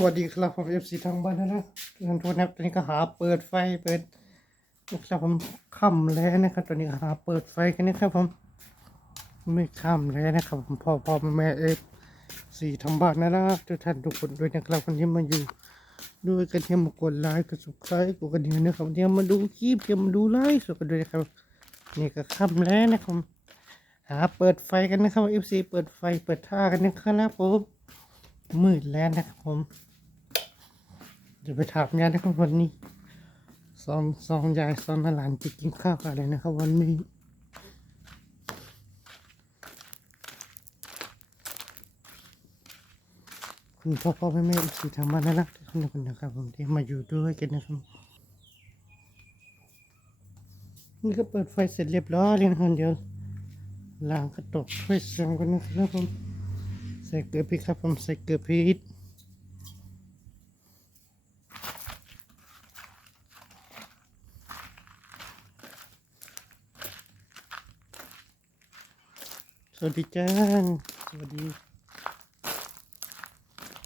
สวัสดีครับผมเอฟซีทางบ้านนะท่านทุกท่านครับตอนนี้ก็หาเปิดไฟเปิดนะครับผมค่ำแล้วนะครับตอนนี้ก็หาเปิดไฟกันนะครับผมไม่ค่ำแล้วนะครับผมพ่อพ่อแม่เอฟซีทางบ้านนะนะทุกท่านทุกคนด้วยนะครับวันนี้มาอยู่ด้วยกันที่มากดไลค์กดซับสไครต์กดกระดิ่งนะครับวันนี้มาดูคลิปที่มาดูไลฟ์สดกันด้วยนะครับนี่ก็ค่ำแล้วนะครับหาเปิดไฟกันนะครับเอฟซีเปิดไฟเปิดท่ากันนะครับผมมืดแล้วนะครับผม จะไปถามยายนะครับวันนี้ซองซองยายซองหลานจะกินข้าวกับอะไรนะครับวันนี้คุณพ่อพ่อแม่แม่อีกสี่ทางบ้านนะนะทุกคนคนนะครับผมที่มาอยู่ด้วยกันนะครับนี่ก็เปิดไฟเสร็จเรียบร้อยเลยนะครับเดี๋ยวล้างกระตกถ้วยเสียงกันนะครับผมใส่เกลือพริกครับผมใส่เกลือพริก สวัสดีจ้าสวัสดี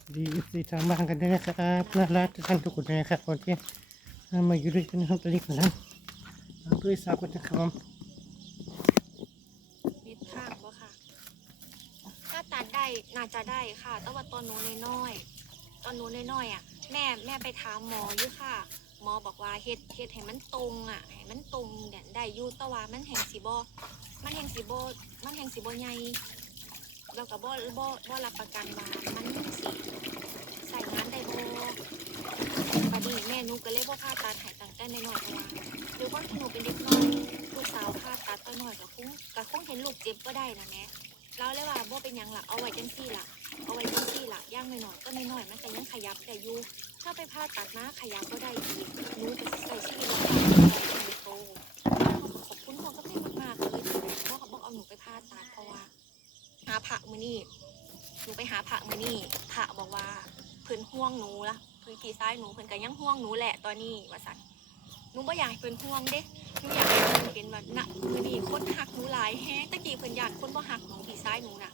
สวัสดีสีทางบ้านกันด้วยนะครับน่ารักทุกท่านทุกคนนะครับคนที่มาอยู่ด้วยกันนะครับตอนนี้กำลังทำด้วยสาวกันนะครับนิดข้างบ่ค่ะ ถ้าตัดได้น่าจะได้ค่ะ แต่ว่าตอนหนูน้อยๆตอนหนูน้อยๆอะ แม่แม่ไปถามหมออยู่ค่ะ หมอบอกว่าเฮ็ดเฮ็ดให้มันตรงอะให้มันตรงเนี่ยได้อยู่แต่ว่ามันแห่งสีบ่มันแห่งสีบ่มันแห่งสีบ่ใหญ่แล้วก็บ่บ่บ่รับประกันว่ามันสิใส่งานได้บ่บัดนี้แม่หนูก็เลยบ่พาตัดให้ตั้งแต่น้อยๆเพราะว่าหรือว่าที่หนูเป็นเด็กน้อยลูกสาวพาตัดตอนน้อยก็คงก็คงเห็นลูกเจ็บก็ได้นะแม่เราเลยว่าบ่เป็นหยังล่ะเอาไว้จังซี่ล่ะ เอาไว้จังซี่ล่ะย่างน้อยๆก็น้อยๆมันก็ยังขยับได้อยู่ถ้าไปผ่าตัดนะขยับก็ได้อีกหนูจะใส่ชีวิตเราไปโตขอบคุณพ่อกับแม่มากๆเลยที่พ่อเขาบอกเอาหนูไปผ่าตัดเพราะว่า หาพระมือนี่หนูไปหาพระมือนี่พระบอกว่าเพิ่นห่วงหนูละเพิ่นขี่ซ้ายหนูเพิ่นก็ยังห่วงหนูแหละตอนนี้ว่าสัตว์หนูบ่อยากให้เพิ่นห่วงเด้หนูอยากให้เพิ่นเห็นว่าณมือนี่คนหักหนูหลายแฮะตะกี้เพิ่นย่านคนบ่หักหนูขี่ซ้ายหนูน่ะ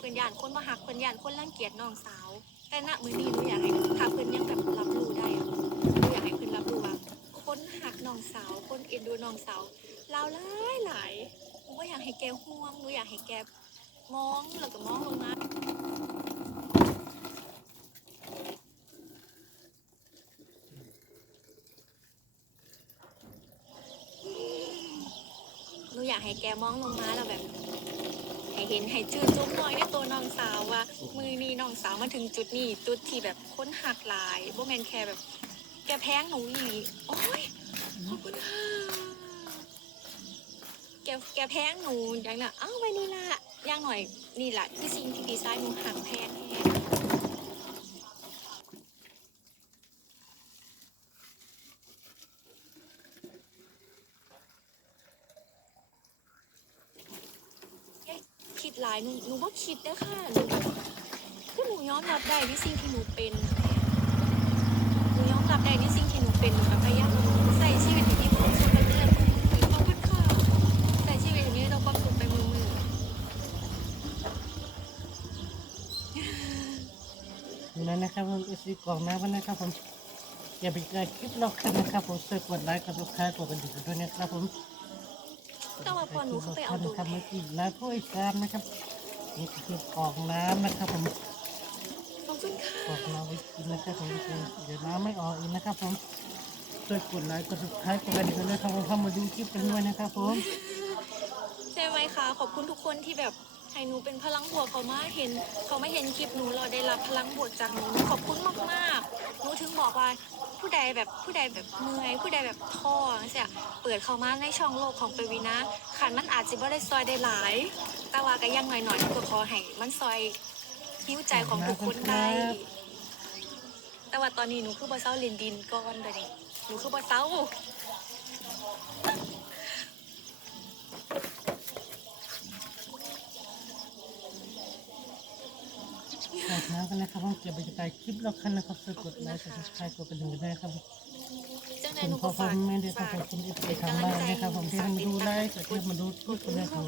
เพิ่นย่านคนบ่หักเพิ่นย่านคนรังเกียจน้องสาว แต่ณมือนี้หนูอยากให้ถ้าเพิ่นยังแบบรับรู้ได้อะหนูอยากให้เพิ่นรับรู้ว่าคนหักน้องสาว คนเอ็นดูน้องสาวเราหลายหลายหนูว่าอยากให้แกห่วงหนูอยากให้แกมองแล้วก็มองลงมาหนูอยากให้แกมองลงมาแล้วแบบ ให้เห็นให้ชื่นจุ้มหน่อยในตัวน้องสาวว่า มือนี้น้องสาวมาถึงจุดนี้จุดที่แบบค้นหักหลายบ่แมนแค่แบบ แกแพ้งหนูอีกโอ้ยขอบคุณค่ะแกแกแพ้งหนูอย่างน่ะอ้าไว้นี่ละอย่างหน่อยนี่แหละคือสิ่งที่ดีไซน์หนูหักแพงแฮงเอ๊ะคิ ดหลายหนูหนูว่าคิดนะค่ะหนูคือหนูยอมรับได้ในสิ่งที่หนูเป็นหนูยอมรับได้ในสิ่งที่หนูเป็นหนูก็พยายามใส่ชีวิตให้มีความสุขเรื่องขอบคุณค่ะใส่ชีวิตให้มีแต่ความสุขไปมือมือนั่นนะครับผมอีสีกล่องน้ำกันนะครับผมอย่าไปเกิดคลิปเรากันนะครับผมช่วยกดไลค์กดซับสไครต์กดกระดิ่งด้วยนะครับผม แต่ว่าพอหนูเข้าไปเอาดูนะครับแม่เมื่อกี้น้ำถ้วยชามนะครับนี่คือกล่องน้ำนะครับผมขอบคุณค่ะกล่องน้ำไว้กินนะครับผมเดี๋ยวน้ำไม่ออกอีกนะครับผมช่วยกดไลค์กดซับสไครต์กดกระดิ่งด้วยนะครับผมเข้ามาดูคลิปกันด้วยนะครับผมใช่ไหมคะขอบคุณทุกคนที่แบบให้หนูเป็นพลังบวกเขามาเห็น เขาไม่เห็นคลิปหนูเราได้รับพลังบวกจากหนูขอบคุณมากๆหนูถึงบอกว่า ผู้ใดแบบผู้ใดแบบเมื่อยผู้ใดแบบท้อเสียเปิดเข้ามาในช่องโลกของปวีนะขันมันอาจจะไม่ได้ซอยได้หลาย แต่ว่าก็ยังหน่อยๆก็ขอให้มันซอยหิ้วใจของทุกคนได้แต่ว่าตอนนี้หนูคือบ่เศร้าเรียนดินก่อนเดี๋ยวนี้หนูคือบ่เศร้า กดน้ำกันนะครับผมเก็บบรรยากาศคลิปเราคันนะครับช่วยกดไลค์กดซับสไครต์กดกระดิ่งด้วยนะครับจังใดคุณหนูพ่อก็พ่อฝากแม่ได้ขอบฝากคุณที่ไปทำบ้านนะครับผมที่ให้มาดูไลฟ์ที่มาดูทุกคนนะครับ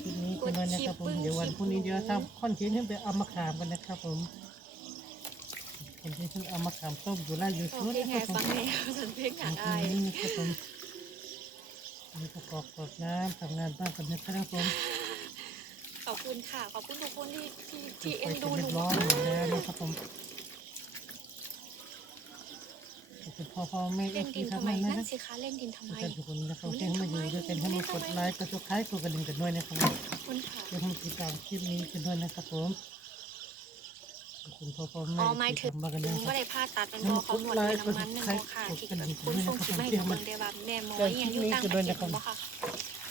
คลิปนี้เป็นวันนะครับผมเดี๋ยววันพรุ่งนี้เดี๋ยวทำคอนเทนต์ให้ไปเอามาขามกันนะครับผมคนที่เพิ่งเอามาขามต้มอยู่ไล่อยู่ขอชุดเพลงนะแห่ครับผมฟังแม่สันเพลงอยากอายนี่ครับผมนี่ก็กรอกกรอกน้ำทำงานบ้านกันนะครับผมข อบคุณค่ะ ขอบคุณทุกคนที่ที่ที่ไปเอ็นเสร็ดูจหเรียนูบร้อยหมดแล้วนะครับผมขอบคุณพ่อพ่อแม่เอเล่นฟดิซีนทั้ทำงไมนั้นนะนั่นนะสิคะเล่นดินทำไมทุกคนนะครับที่ให้มาอยู่ด้วยกันให้มากดไลค์กดซับสไครต์กดกระดิ่งกันด้วยนะครับขอบคุณค่ะเพื่อให้ติดตามคลิปนี้กันด้วยนะครับผมขอบคุณพ่อพ่อแม่อ๋อหมายถึงมากันถึนะงครัว่าบได้ผ้าตัดเป็นบอเขาหนวดเป็นน้ำมันหนึ่งบอค่ะที่แบบคุณส่งคลิปมาให้ดูเบิ่งได้ว่าแม่หมอยังอยู่ต่างประเทศบอค่ะ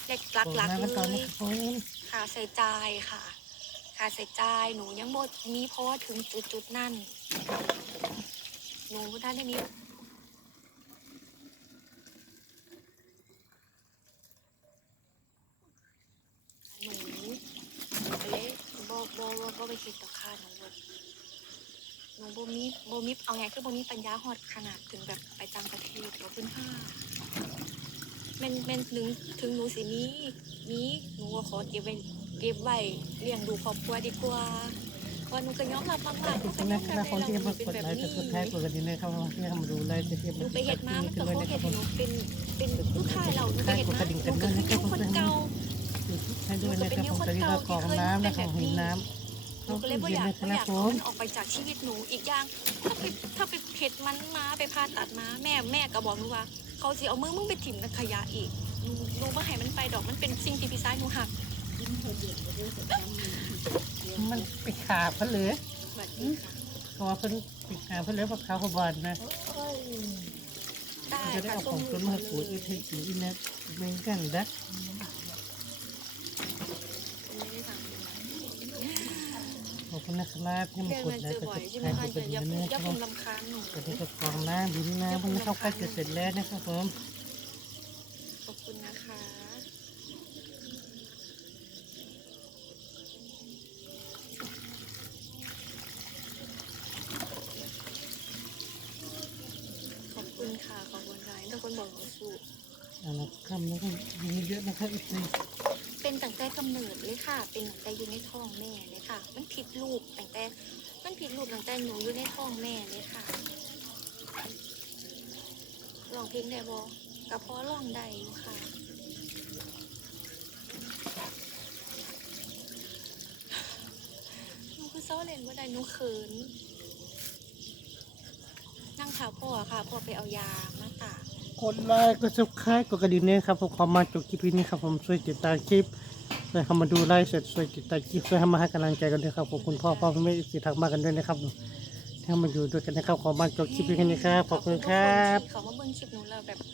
เล็กหลักหลักบอกๆนะเลตอนยนี้ครับผมค่าใส่จ่ายค่ะค่าใส่จ่ายหนูยังบ่มีเพราะว่าถึงจุดจุดๆนั่น หนูท่านได้มีหนูเอ๊ะบ่บ่บ่บ่ไปคิดต่อค่าหนูบ่หนูบ่มีบ่มีเอาไงคือบ่มีปัญญาฮอดขนาดถึงแบบไปต่างประเทศบ่พื้นผ้า แม่นแม่นถึงถึงหนูสิมีมีหนูก็ขอเก็บไว้เก็บไว้เลี้ยงดูครอบครัวดีกว่าเพราะหนูก็ยอมรับมากๆขอบว่าคุณเป็นะนครับคนที่หนูมาเป็นกดแบบไลค์กนี้ดซับสไครต์กดกระดิ่งนะครับที่ให้มาดูไลฟ์จะเทียบหนูไปเฮ็ดมามันก็ด้วยเขานะคเฮ็รัดบผมให้หนูเป็นเป็นลูกค้าเราหนูไปเฮ็ดมาหนูก็คือยังคนเก่าให้ด้วยนะครับผมตอนนี้ก็กรองน้ำนะครับหินน้ำหนูก็เลยบ่อยากบ่อยากเอามันออกไปจากชีวิตหนูอีกอย่างถ้าไปถ้าไปเผ็ดมันมาไปผ่าตัดมาแม่แม่ก็บอกหนูว่า เขาสิเอามือมึงไปถิ่มในขยะอีกหนูหนูบ่ให้มันไปดอกมันเป็นสิ่งที่พี่ชายหนูหักมันไปขาเพิ่นเลยแบบนี้ค่ะเพราะว่าเพิ่นไปขาเพิ่นเลยเพราะเขาเขาบอลนะได้จะได้ค่ะเอาส้ขอมงต้นมาขูดอีกทีอีกนะเหมือนกันนะ ไม่ได้สั่งเลยนะ ขอบ คุณนะครับที่มาเรื่องกดมันไลเจอค์กดบ่อยซับใช่สไหมไครต์คะกดกอระย่าดิ่งอย่านะคเพิ่รับงรำคาญหนูตอนนี้ก็กรองน้ำดินน้ำเพิ่งเข้าใกล้จะเสร็จแล้วนะครับผมขอบคุณนะคะขอบคุณค่ะขอบคุณค่ะทุกคนบอกหนูสู้เอาละคำแล้วก็มีเยอะนะครับอีกที เป็นตั้งแต่กำเนิดเลยค่ะ เป็นตั้งแต่อยู่ในท้องแม่เลยค่ะ มันผิดลูกตั้งแต่ มันผิดลูกตั้งแต่หนูอยู่ในท้องแม่เลยค่ะร้องเพลงได้บอกระเพาะร้องได้อยู่ค่ะหนูคือเศร้าเล่นว่าได้หนูเขิน นั่งขาพ่อค่ะ พ่อไปเอายา กดไลค์กดซับสไครต์กดกระดิ่งนะครับผมขอมาจบคลิปนี้ครับผมช่วยติดตามคลิปช่วยเข้ามาดูไลฟ์เสร็จช่วยติดตามคลิปช่วยให้มาให้กำลังใจกันด้วยครับขอบคุณพ่อพ่อแม่สิทักมากันด้วยนะครับที่มาอยู่ด้วยกันนะครับขอมาจบคลิปนี้ครับขอบคุณครับ เขามาเบิ่งคลิปหนูแล้วแบบ